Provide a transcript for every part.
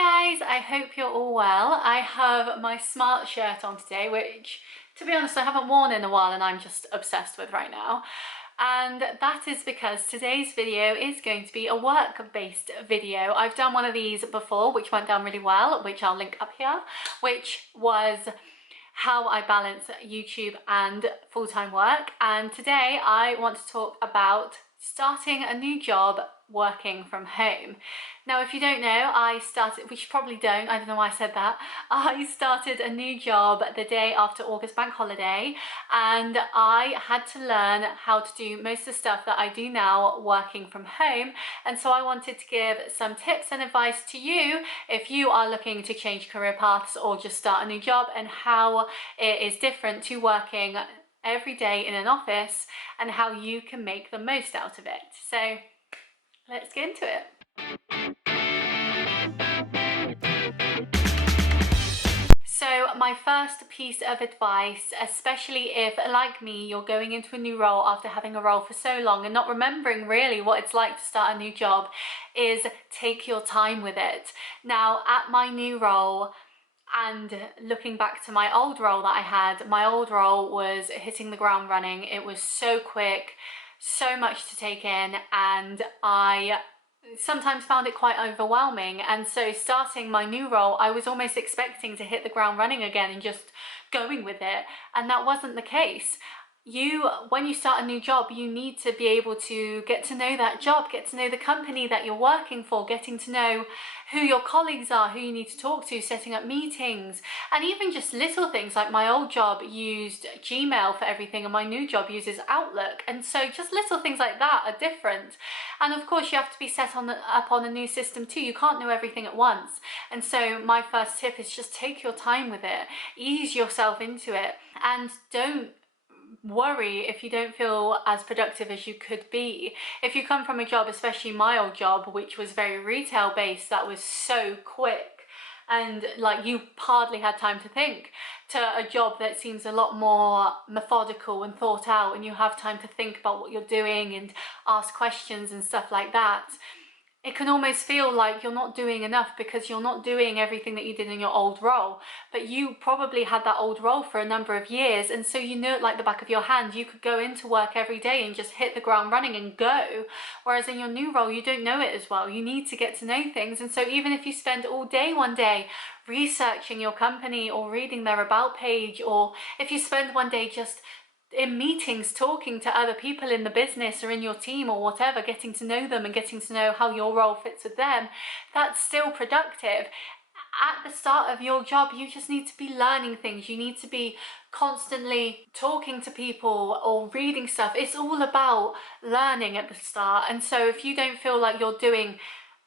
Hi guys, I hope you're all well. I have my smart shirt on today, which to be honest I haven't worn in a while and I'm just obsessed with right now. And that is because today's video is going to be a work-based video. I've done one of these before which went down really well, which I'll link up here, which was how I balance YouTube and full-time work. And today I want to talk about starting a new job working from home. Now, if you don't know, which you probably don't, I don't know why I said that. I started a new job the day after August bank holiday, and I had to learn how to do most of the stuff that I do now working from home. And so I wanted to give some tips and advice to you if you are looking to change career paths or just start a new job, and how it is different to working every day in an office and how you can make the most out of it. So let's get into it. So my first piece of advice, especially if, like me, you're going into a new role after having a role for so long and not remembering really what it's like to start a new job, is take your time with it. Now, at my new role, and looking back to my old role that I had, my old role was hitting the ground running. It was so quick, so much to take in, and I sometimes found it quite overwhelming. And so starting my new role, I was almost expecting to hit the ground running again and just going with it, and that wasn't the case. When you start a new job, you need to be able to get to know that job, get to know the company that you're working for, getting to know who your colleagues are, who you need to talk to, setting up meetings, and even just little things like my old job used Gmail for everything and my new job uses Outlook. And so just little things like that are different. And of course you have to be set up on a new system too. You can't know everything at once. And so my first tip is just take your time with it, ease yourself into it, and don't worry if you don't feel as productive as you could be. If you come from a job, especially my old job, which was very retail based, that was so quick and like you hardly had time to think, to a job that seems a lot more methodical and thought out, and you have time to think about what you're doing and ask questions and stuff like that, it can almost feel like you're not doing enough because you're not doing everything that you did in your old role. But you probably had that old role for a number of years, and so you know it like the back of your hand. You could go into work every day and just hit the ground running and go. Whereas in your new role, you don't know it as well. You need to get to know things. And so even if you spend all day one day researching your company or reading their about page, or if you spend one day just in meetings talking to other people in the business or in your team or whatever, getting to know them and getting to know how your role fits with them, that's still productive. At the start of your job, you just need to be learning things. You need to be constantly talking to people or reading stuff. It's all about learning at the start. And so if you don't feel like you're doing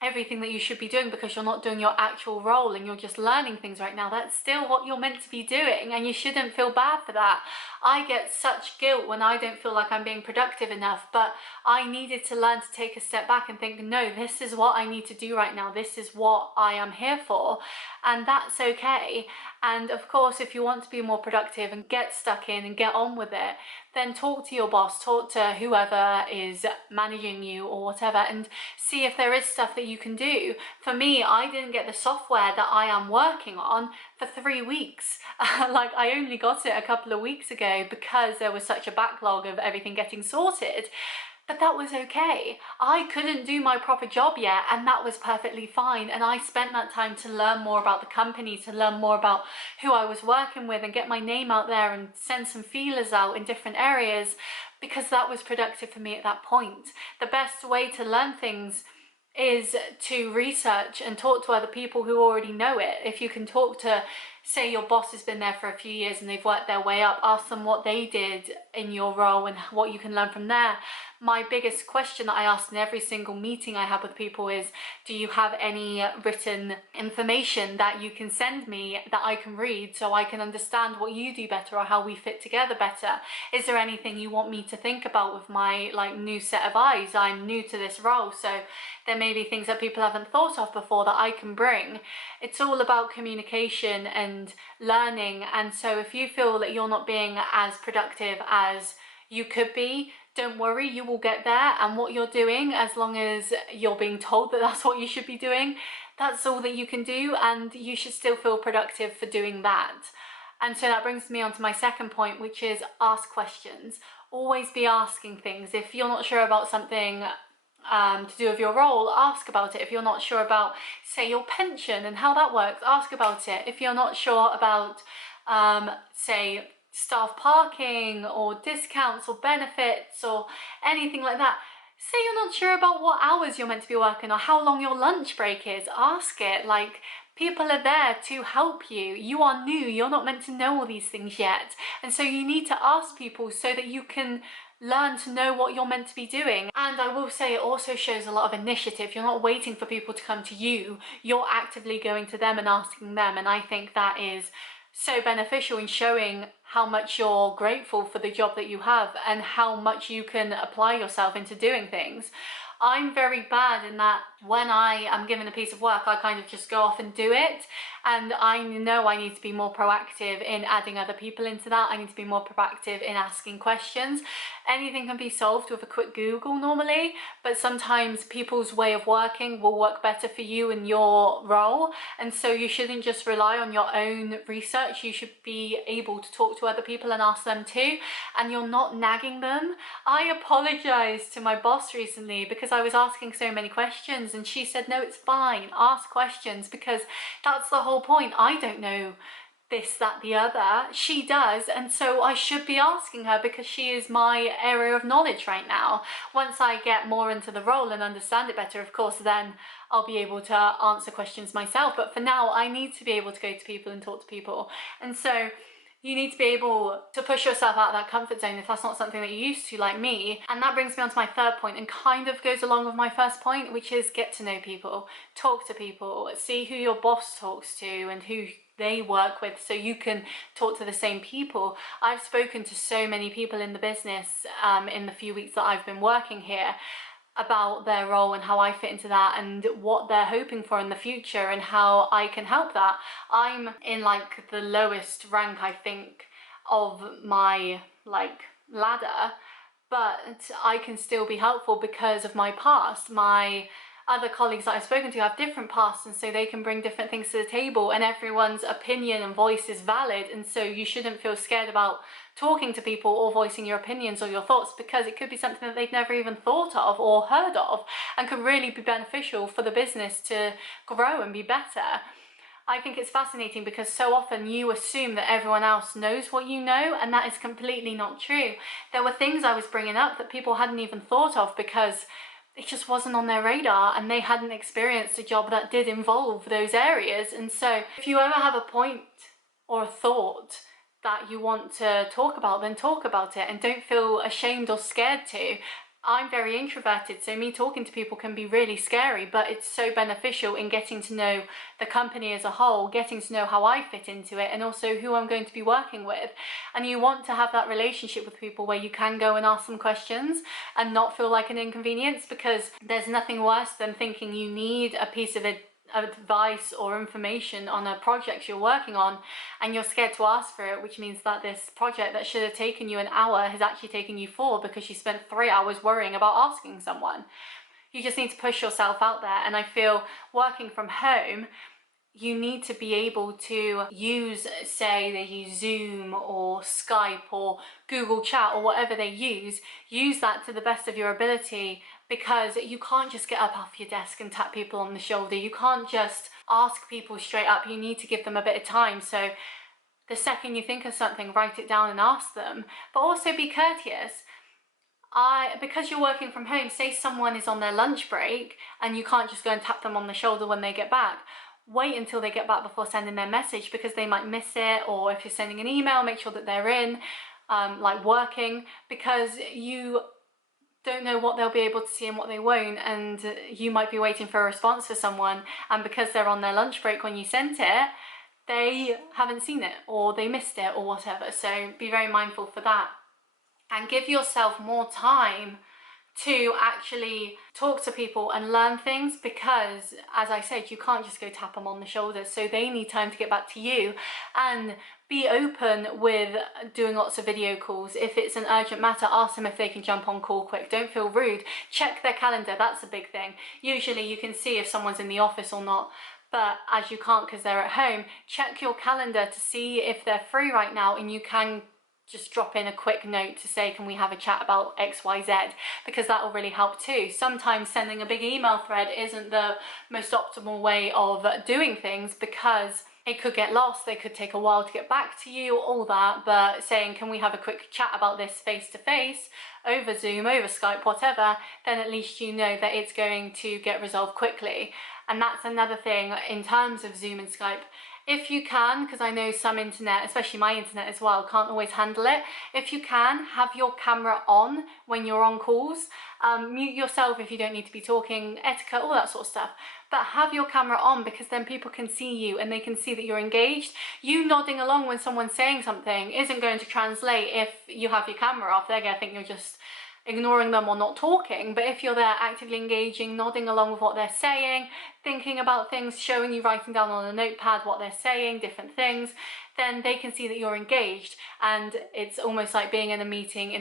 everything that you should be doing because you're not doing your actual role and you're just learning things right now, that's still what you're meant to be doing, and you shouldn't feel bad for that. I get such guilt when I don't feel like I'm being productive enough, but I needed to learn to take a step back and think, no, this is what I need to do right now. This is what I am here for, and that's okay. And of course, if you want to be more productive and get stuck in and get on with it, then talk to your boss, talk to whoever is managing you or whatever, and see if there is stuff that you can do. For me, I didn't get the software that I am working on for 3 weeks. Like, I only got it a couple of weeks ago because there was such a backlog of everything getting sorted. But that was okay. I couldn't do my proper job yet, and that was perfectly fine. And I spent that time to learn more about the company, to learn more about who I was working with, and get my name out there and send some feelers out in different areas, because that was productive for me at that point. The best way to learn things is to research and talk to other people who already know it. If you can talk to, say your boss has been there for a few years and they've worked their way up, ask them what they did in your role and what you can learn from there. My biggest question that I ask in every single meeting I have with people is, do you have any written information that you can send me that I can read so I can understand what you do better or how we fit together better? Is there anything you want me to think about with my new set of eyes? I'm new to this role, so there may be things that people haven't thought of before that I can bring. It's all about communication and learning. And so if you feel that you're not being as productive as you could be, don't worry, you will get there. And what you're doing, as long as you're being told that that's what you should be doing, that's all that you can do, and you should still feel productive for doing that. And so that brings me on to my second point, which is ask questions. Always be asking things. If you're not sure about something to do with your role, ask about it. If you're not sure about, say, your pension and how that works, ask about it. If you're not sure about, say, staff parking or discounts or benefits or anything like that, say you're not sure about what hours you're meant to be working or how long your lunch break is, ask it. Like, people are there to help you. You are new, you're not meant to know all these things yet. And so you need to ask people so that you can learn to know what you're meant to be doing. And I will say it also shows a lot of initiative. You're not waiting for people to come to you, you're actively going to them and asking them. And I think that is so beneficial in showing how much you're grateful for the job that you have and how much you can apply yourself into doing things. I'm very bad in that when I am given a piece of work, I kind of just go off and do it. And I know I need to be more proactive in adding other people into that. I need to be more proactive in asking questions. Anything can be solved with a quick Google normally, but sometimes people's way of working will work better for you and your role. And so you shouldn't just rely on your own research. You should be able to talk to other people and ask them too. And you're not nagging them. I apologized to my boss recently because I was asking so many questions, and she said, no, it's fine, ask questions, because that's the whole point. I don't know this, that, the other. She does, and so I should be asking her because she is my area of knowledge right now. Once I get more into the role and understand it better, of course, then I'll be able to answer questions myself. But for now, I need to be able to go to people and talk to people. And so you need to be able to push yourself out of that comfort zone if that's not something that you're used to, like me. And that brings me on to my third point and kind of goes along with my first point, which is get to know people, talk to people, see who your boss talks to and who they work with so you can talk to the same people. I've spoken to so many people in the business in the few weeks that I've been working here about their role and how I fit into that and what they're hoping for in the future and how I can help that. I'm in like the lowest rank, I think, of my like ladder, but I can still be helpful because of my past. My other colleagues that I've spoken to have different pasts, and so they can bring different things to the table, and everyone's opinion and voice is valid. And so you shouldn't feel scared about talking to people or voicing your opinions or your thoughts, because it could be something that they've never even thought of or heard of and could really be beneficial for the business to grow and be better. I think it's fascinating because so often you assume that everyone else knows what you know, and that is completely not true. There were things I was bringing up that people hadn't even thought of because it just wasn't on their radar and they hadn't experienced a job that did involve those areas. And so if you ever have a point or a thought that you want to talk about, then talk about it and don't feel ashamed or scared to. I'm very introverted, so me talking to people can be really scary, but it's so beneficial in getting to know the company as a whole, getting to know how I fit into it, and also who I'm going to be working with. And you want to have that relationship with people where you can go and ask them questions and not feel like an inconvenience, because there's nothing worse than thinking you need a piece of advice or information on a project you're working on and you're scared to ask for it, which means that this project that should have taken you an hour has actually taken you 4 because you spent 3 hours worrying about asking someone. You just need to push yourself out there. And I feel working from home, you need to be able to use, say they use Zoom or Skype or Google Chat or whatever they use that to the best of your ability, because you can't just get up off your desk and tap people on the shoulder. You can't just ask people straight up. You need to give them a bit of time. So the second you think of something, write it down and ask them, but also be courteous. Because you're working from home, say someone is on their lunch break and you can't just go and tap them on the shoulder when they get back. Wait until they get back before sending their message, because they might miss it. Or if you're sending an email, make sure that they're in, like working, because you don't know what they'll be able to see and what they won't, and you might be waiting for a response for someone, and because they're on their lunch break when you sent it, they haven't seen it or they missed it or whatever. So be very mindful for that and give yourself more time to actually talk to people and learn things, because as I said, you can't just go tap them on the shoulder, so they need time to get back to you. And be open with doing lots of video calls. If it's an urgent matter, ask them if they can jump on call quick. Don't feel rude. Check their calendar, that's a big thing. Usually you can see if someone's in the office or not, but as you can't because they're at home, check your calendar to see if they're free right now, and you can just drop in a quick note to say, can we have a chat about XYZ, because that will really help too. Sometimes sending a big email thread isn't the most optimal way of doing things, because it could get lost, they could take a while to get back to you, all that. But saying, can we have a quick chat about this face to face, over Zoom, over Skype, whatever, then at least you know that it's going to get resolved quickly. And that's another thing in terms of Zoom and Skype. If you can, because I know some internet, especially my internet as well, can't always handle it. If you can, have your camera on when you're on calls. Mute yourself if you don't need to be talking, etiquette, all that sort of stuff. But have your camera on, because then people can see you and they can see that you're engaged. You nodding along when someone's saying something isn't going to translate if you have your camera off. They're going to think you're just ignoring them or not talking. But if you're there actively engaging, nodding along with what they're saying, thinking about things, showing you, writing down on a notepad what they're saying, different things, then they can see that you're engaged. And it's almost like being in a meeting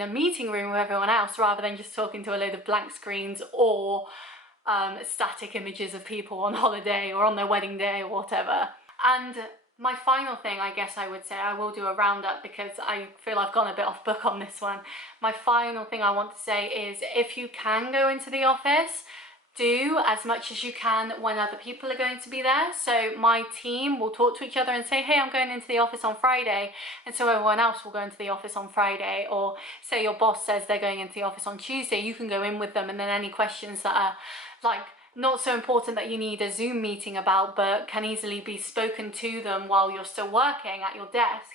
room with everyone else, rather than just talking to a load of blank screens or static images of people on holiday or on their wedding day or whatever. And my final thing, I guess I would say, I will do a roundup because I feel I've gone a bit off book on this one. My final thing I want to say is, if you can go into the office, do as much as you can when other people are going to be there. So my team will talk to each other and say, hey, I'm going into the office on Friday, and so everyone else will go into the office on Friday. Or say your boss says they're going into the office on Tuesday, you can go in with them, and then any questions that are like not so important that you need a Zoom meeting about, but can easily be spoken to them while you're still working at your desk,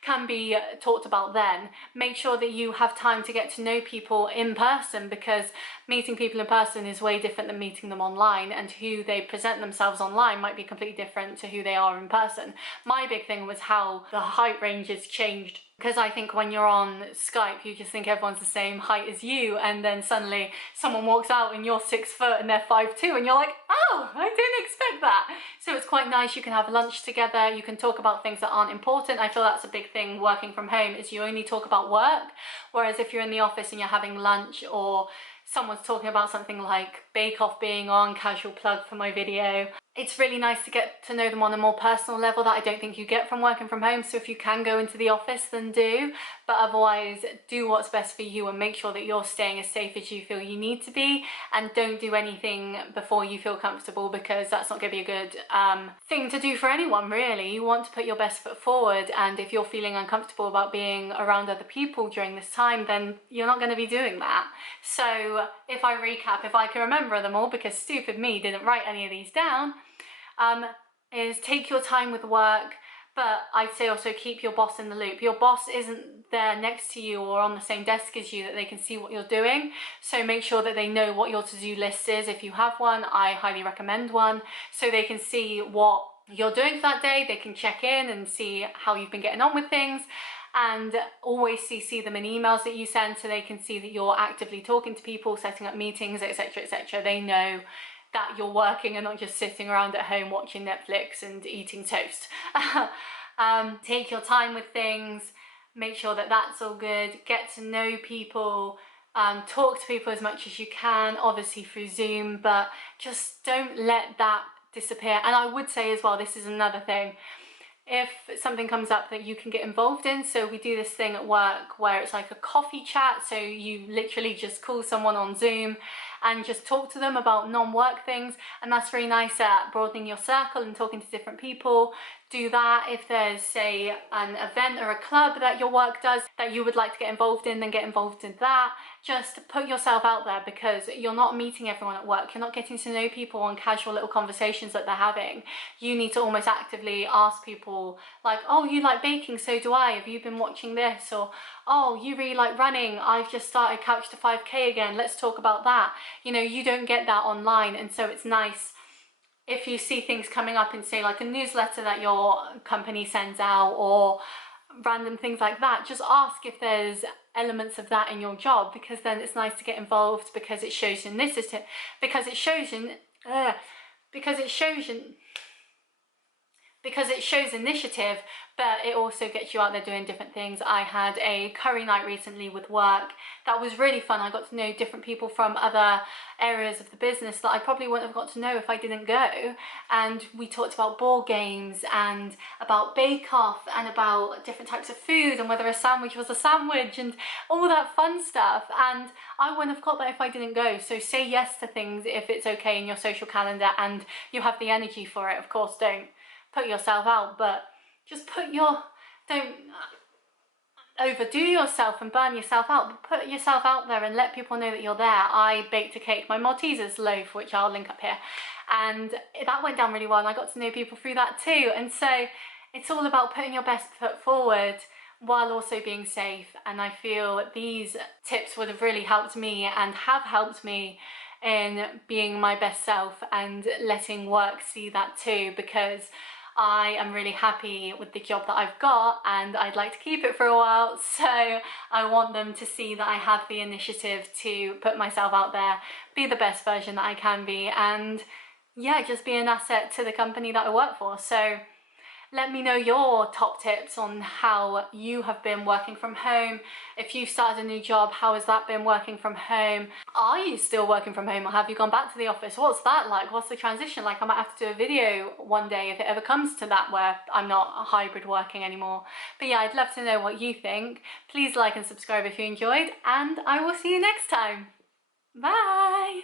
can be talked about then. Make sure that you have time to get to know people in person, because meeting people in person is way different than meeting them online, and who they present themselves online might be completely different to who they are in person. My big thing was how the height ranges changed, because I think when you're on Skype, you just think everyone's the same height as you, and then suddenly someone walks out and you're 6 foot and they're 5'2", and you're like, oh, I didn't expect that. So it's quite nice. You can have lunch together, you can talk about things that aren't important. I feel that's a big thing working from home, is you only talk about work, whereas if you're in the office and you're having lunch, or someone's talking about something like Bake Off being on, casual plug for my video, it's really nice to get to know them on a more personal level that I don't think you get from working from home. So if you can go into the office, then do, but otherwise do what's best for you and make sure that you're staying as safe as you feel you need to be, and don't do anything before you feel comfortable, because that's not going to be a good thing to do for anyone really. You want to put your best foot forward, and if you're feeling uncomfortable about being around other people during this time, then you're not going to be doing that. So if I recap, if I can remember them all, because stupid me didn't write any of these down, is take your time with work, but I'd say also keep your boss in the loop. Your boss isn't there next to you or on the same desk as you that they can see what you're doing, so make sure that they know what your to-do list is. If you have one, I highly recommend one, so they can see what you're doing for that day. They can check in and see how you've been getting on with things, and always CC them in emails that you send, so they can see that you're actively talking to people, setting up meetings, etc, etc. They know that you're working and not just sitting around at home watching Netflix and eating toast. Take your time with things, make sure that that's all good, get to know people, talk to people as much as you can, obviously through Zoom, but just don't let that disappear. And I would say as well, this is another thing, if something comes up that you can get involved in, so we do this thing at work where it's like a coffee chat, so you literally just call someone on Zoom and just talk to them about non-work things, and that's really nice at broadening your circle and talking to different people. Do that. If there's, say, an event or a club that your work does that you would like to get involved in, then get involved in that. Just put yourself out there, because you're not meeting everyone at work. You're not getting to know people on casual little conversations that they're having. You need to almost actively ask people like, oh, you like baking, so do I. Have you been watching this? Or, oh, you really like running. I've just started Couch to 5K again. Let's talk about that. You know, you don't get that online, and so it's nice if you see things coming up in, say, like a newsletter that your company sends out, or random things like that, just ask if there's elements of that in your job, because then it's nice to get involved, because it shows you initiative, because it shows you, because it shows you, because it shows initiative, but it also gets you out there doing different things. I had a curry night recently with work that was really fun. I got to know different people from other areas of the business that I probably wouldn't have got to know if I didn't go. And we talked about board games and about bake-off and about different types of food and whether a sandwich was a sandwich and all that fun stuff. And I wouldn't have got that if I didn't go. So say yes to things if it's okay in your social calendar and you have the energy for it. Of course, don't put yourself out, but just don't overdo yourself and burn yourself out, but put yourself out there and let people know that you're there. I baked a cake, my Maltesers loaf, which I'll link up here, and that went down really well, and I got to know people through that too. And so it's all about putting your best foot forward while also being safe. And I feel these tips would have really helped me and have helped me in being my best self and letting work see that too, because I am really happy with the job that I've got and I'd like to keep it for a while. So I want them to see that I have the initiative to put myself out there, be the best version that I can be, and yeah, just be an asset to the company that I work for. So let me know your top tips on how you have been working from home. If you've started a new job, how has that been working from home? Are you still working from home, or have you gone back to the office? What's that like? What's the transition like? I might have to do a video one day if it ever comes to that, where I'm not hybrid working anymore. But yeah, I'd love to know what you think. Please like and subscribe if you enjoyed, and I will see you next time. Bye!